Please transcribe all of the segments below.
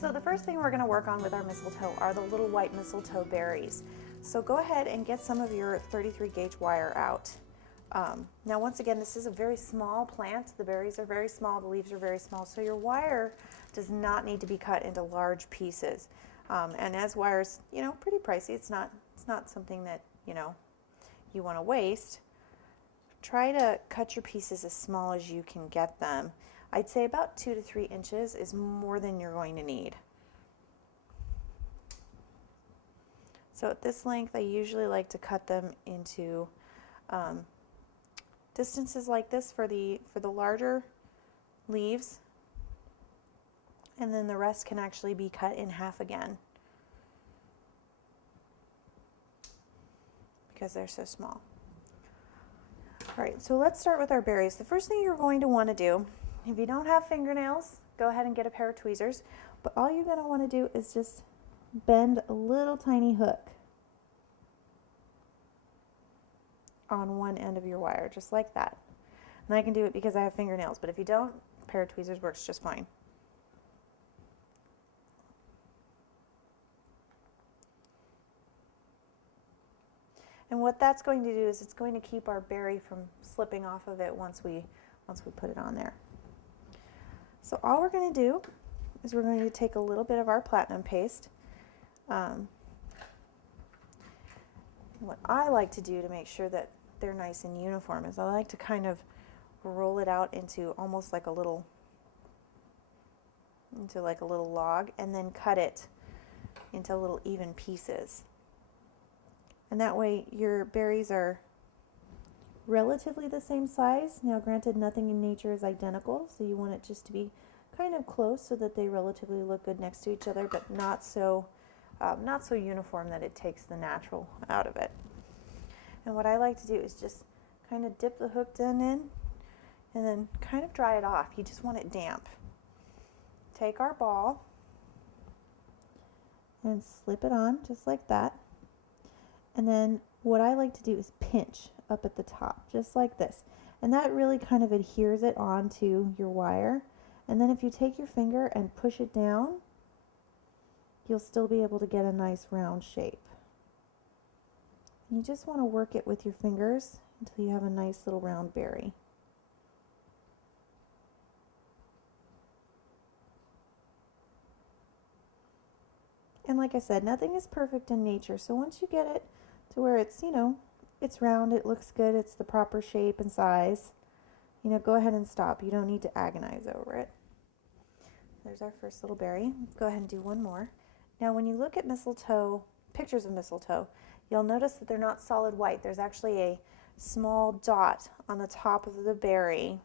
So the first thing we're going to work on with our mistletoe are the little white mistletoe berries. So go ahead and get some of your 33 gauge wire out. Now once again, this is a very small plant. The berries are very small, the leaves are very small, so your wire does not need to be cut into large pieces. And as wire's, pretty pricey, it's not something that, you want to waste. Try to cut your pieces as small as you can get them. I'd say about 2 to 3 inches is more than you're going to need. So at this length, I usually like to cut them into distances like this for the larger leaves, and then the rest can actually be cut in half again because they're so small. All right, so let's start with our berries. The first thing you're going to want to do, if you don't have fingernails, go ahead and get a pair of tweezers, but all you're going to want to do is just bend a little tiny hook on one end of your wire, just like that. And I can do it because I have fingernails, but if you don't, a pair of tweezers works just fine. And what that's going to do is it's going to keep our berry from slipping off of it once we put it on there. So all we're going to do is we're going to take a little bit of our platinum paste. What I like to do to make sure that they're nice and uniform is I like to kind of roll it out into almost like a little log, and then cut it into little even pieces. And that way your berries are relatively the same size. Now granted, nothing in nature is identical, so you want it just to be kind of close so that they relatively look good next to each other, but not so uniform that it takes the natural out of it. And what I like to do is just kind of dip the hooked end in and then kind of dry it off. You just want it damp. Take our ball and slip it on just like that. And then what I like to do is pinch up at the top, just like this. And that really kind of adheres it onto your wire. And then if you take your finger and push it down, you'll still be able to get a nice round shape. You just want to work it with your fingers until you have a nice little round berry. And like I said, nothing is perfect in nature, so once you get it to where it's, it's round, it looks good, it's the proper shape and size, go ahead and stop. You don't need to agonize over it. There's our first little berry. Let's go ahead and do one more. Now when you look at mistletoe, pictures of mistletoe, you'll notice that they're not solid white. There's actually a small dot on the top of the berry.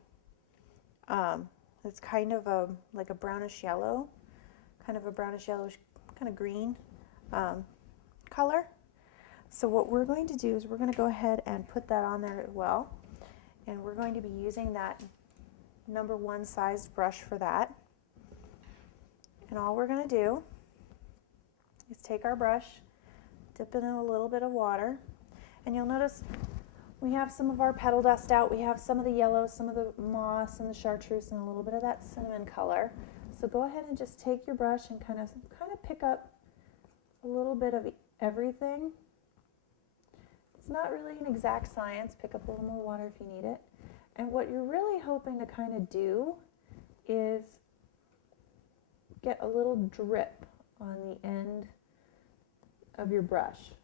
It's kind of like a brownish yellow, kind of green color. So what we're going to do is we're going to go ahead and put that on there as well. And we're going to be using that number 1 sized brush for that. And all we're going to do is take our brush, dip it in a little bit of water, and you'll notice we have some of our petal dust out. We have some of the yellow, some of the moss and the chartreuse, and a little bit of that cinnamon color. So go ahead and just take your brush and kind of pick up a little bit of everything. It's not really an exact science. Pick up a little more water if you need it. And what you're really hoping to kind of do is get a little drip on the end of your brush.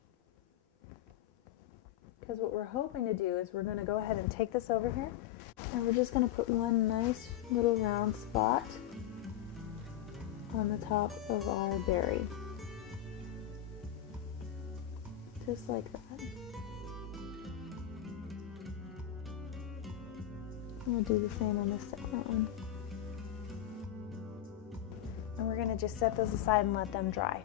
Because what we're hoping to do is we're going to go ahead and take this over here, and we're just going to put one nice little round spot on the top of our berry. Just like that. And we'll do the same on the second one. And we're going to just set those aside and let them dry.